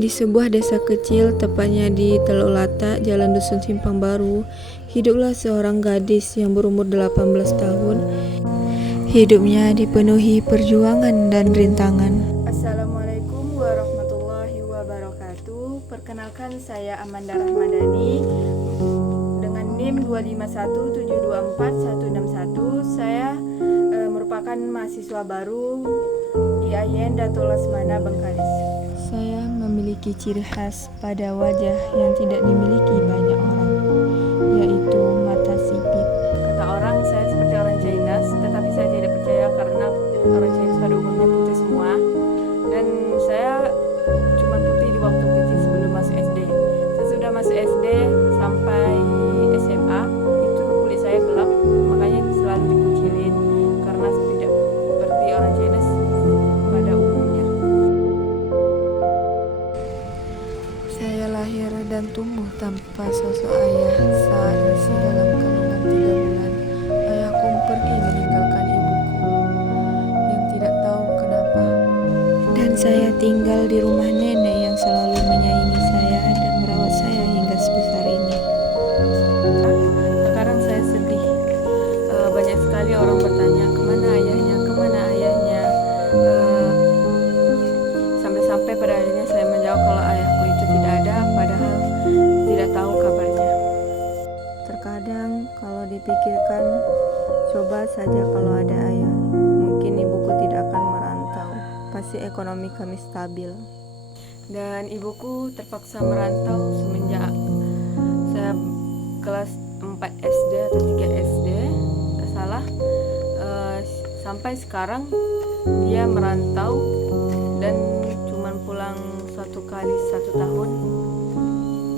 Di sebuah desa kecil, tepatnya di Teluk Lata, Jalan Dusun Simpang Baru, hiduplah seorang gadis yang berumur 18 tahun. Hidupnya dipenuhi perjuangan dan rintangan. Assalamualaikum warahmatullahi wabarakatuh. Perkenalkan, saya Amanda Rahmadani dengan NIM 2517246161. Saya merupakan mahasiswa baru IAIN Datul Lesmana Bengkalis. Saya memiliki ciri khas pada wajah yang tidak dimiliki banyak orang, yaitu mata sipit. Kata orang saya seperti orang Chinese, tetapi saya tidak percaya karena orang Chinese pada umumnya putih semua. Dan saya cuma putih di waktu kecil sebelum masuk SD. Sesudah masuk SD sampai SMA, itu kulit saya gelap, makanya selalu dikucilin karena tidak seperti orang Chinese pada umumnya. Saya lahir dan tumbuh tanpa sosok ayah saat masih dalam kandungan 3 bulan. Ayahku pergi meninggalkan ibuku yang tidak tahu kenapa. Dan saya tinggal di rumah nenek yang selalu menyayangi saya dan merawat saya hingga sebesar ini. Sekarang saya sedih. Banyak sekali orang bertanya, kemana ayahnya, kemana ayahnya. Sampai-sampai pada akhirnya saya menjawab kalau ayahku itu tidak ada, padahal tidak tahu kabarnya. Terkadang kalau dipikirkan, coba saja kalau ada ayah, mungkin ibuku tidak akan merantau. Pasti ekonomi kami stabil. Dan ibuku terpaksa merantau semenjak saya kelas 4 SD atau 3 SD, tidak salah. Sampai sekarang dia merantau dan cuman pulang 1 kali 1 tahun.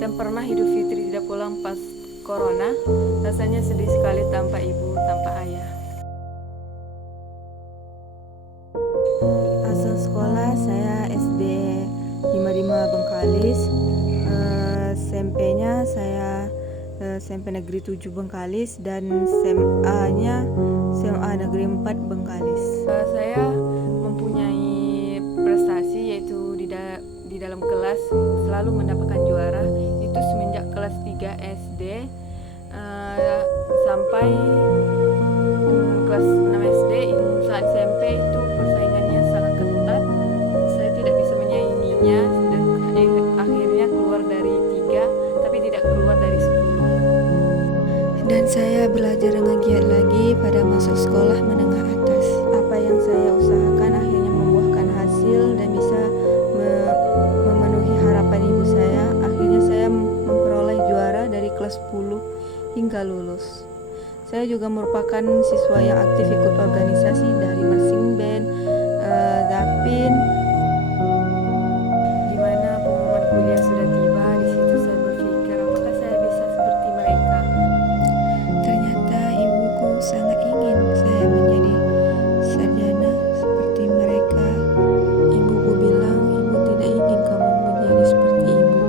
Dan pernah Idul Fitri tidak pulang pas Corona. Rasanya sedih sekali tanpa ibu, tanpa ayah. Asal sekolah saya SD 55 Bengkalis. SMP-nya saya SMP Negeri 7 Bengkalis dan SMA-nya SMA Negeri 4 Bengkalis. Saya mempunyai prestasi yaitu di dalam kelas selalu mendapatkan juara itu semenjak kelas 3 SD sampai kelas 6 SD. Saat SMP itu persaingannya sangat ketat, saya tidak bisa menyainginya dan akhirnya keluar dari 3 tapi tidak keluar dari 10. Dan saya belajar dengan giat lagi pada masuk sekolah menengah atas. Apa yang saya usahakan akhirnya membuahkan hasil dan bisa memenuhi harapan ibu saya. Akhirnya saya memperoleh juara dari kelas 10 hingga lulus. Saya juga merupakan siswa yang aktif ikut organisasi dari marching band, Zapin. Di mana pengumuman kuliah sudah tiba, di situ saya berpikir apakah saya bisa seperti mereka. Ternyata ibuku sangat ingin saya menjadi sarjana seperti mereka. Ibuku bilang, ibu tidak ingin kamu menjadi seperti ibu.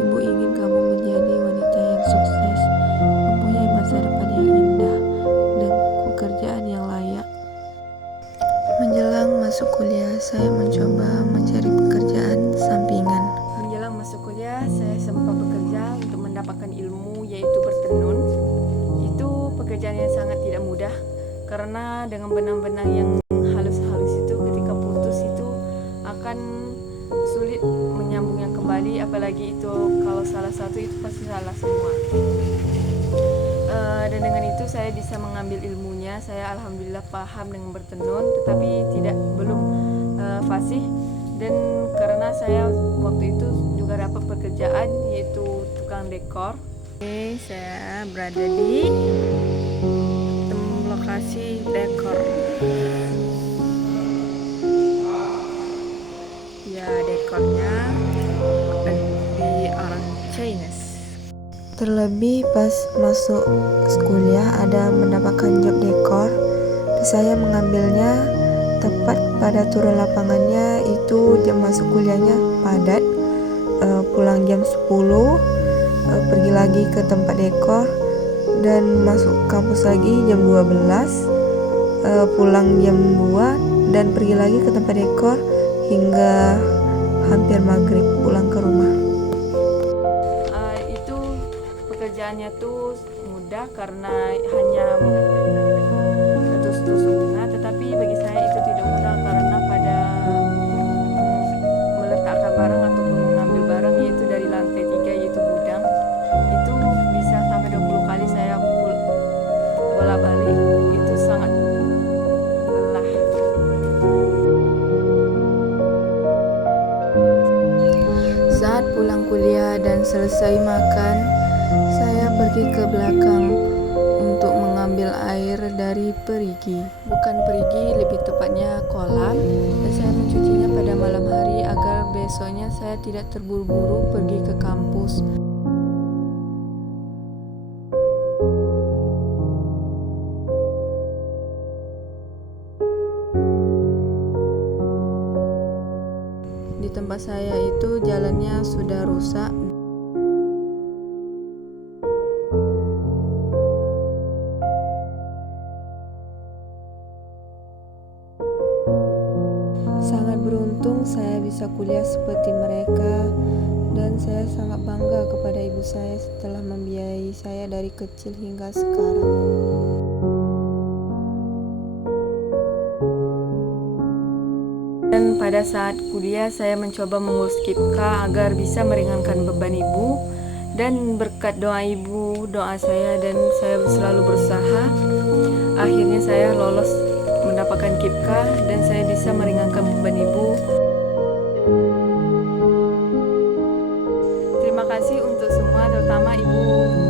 Ibu ingin kamu menjadi wanita yang sukses, mempunyai masa depan yang indah dan pekerjaan yang layak. Menjelang masuk kuliah, saya mencoba mencari pekerjaan sampingan. Menjelang masuk kuliah, saya sempat bekerja untuk mendapatkan ilmu, yaitu bertenun. Itu pekerjaan yang sangat tidak mudah karena dengan benang-benang yang halus-halus itu ketika putus itu akan sulit menyambungnya kembali, apalagi itu kalau salah satu itu pasti salah semua. Dan dengan itu saya bisa mengambil ilmunya. Saya alhamdulillah paham dengan bertenun, tetapi belum fasih. Dan karena saya waktu itu juga dapat pekerjaan yaitu tukang dekor. Oke, saya berada di lokasi dekor. Ya, dekornya di orang Chinese. Terlebih pas masuk kuliah ada mendapatkan job dekor, saya mengambilnya tepat pada turun lapangannya itu jam masuk kuliahnya padat, pulang jam 10, pergi lagi ke tempat dekor dan masuk kampus lagi jam 12, pulang jam 2 dan pergi lagi ke tempat dekor hingga hampir maghrib pulang ke rumah. Itu pekerjaannya tuh mudah karena hanya tusuk bunga, tetapi bagi saya itu tidak mudah karena pada meletakkan barang ataupun mengambil barang yaitu dari lantai 3 yaitu gudang, itu bisa sampai 20 kali saya bolak-balik, itu sangat lelah. Saat pulang kuliah dan selesai makan, saya pergi ke belakang untuk mengambil air dari perigi. Bukan perigi, lebih tepatnya kolam, dan saya mencucinya pada malam hari agar besoknya saya tidak terburu-buru pergi ke kampus. Di tempat saya itu jalannya sudah rusak. Sangat beruntung saya bisa kuliah seperti mereka, dan saya sangat bangga kepada ibu saya setelah membiayai saya dari kecil hingga sekarang. Dan pada saat kuliah saya mencoba mengurus KIPKA agar bisa meringankan beban ibu, dan berkat doa ibu, doa saya, dan saya selalu berusaha, akhirnya saya lolos mendapatkan KIPKA dan saya bisa meringankan beban ibu. Terima kasih untuk semua, terutama ibu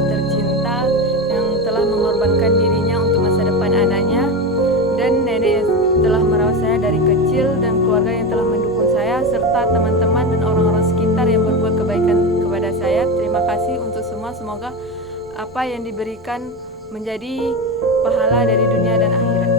tercinta yang telah mengorbankan dirinya untuk masa depan anaknya, dan nenek yang telah merawat saya dari kecil, dan keluarga yang telah mendukung saya, serta teman-teman dan orang-orang sekitar yang berbuat kebaikan kepada saya. Terima kasih untuk semua. Semoga apa yang diberikan menjadi pahala dari dunia dan akhirat.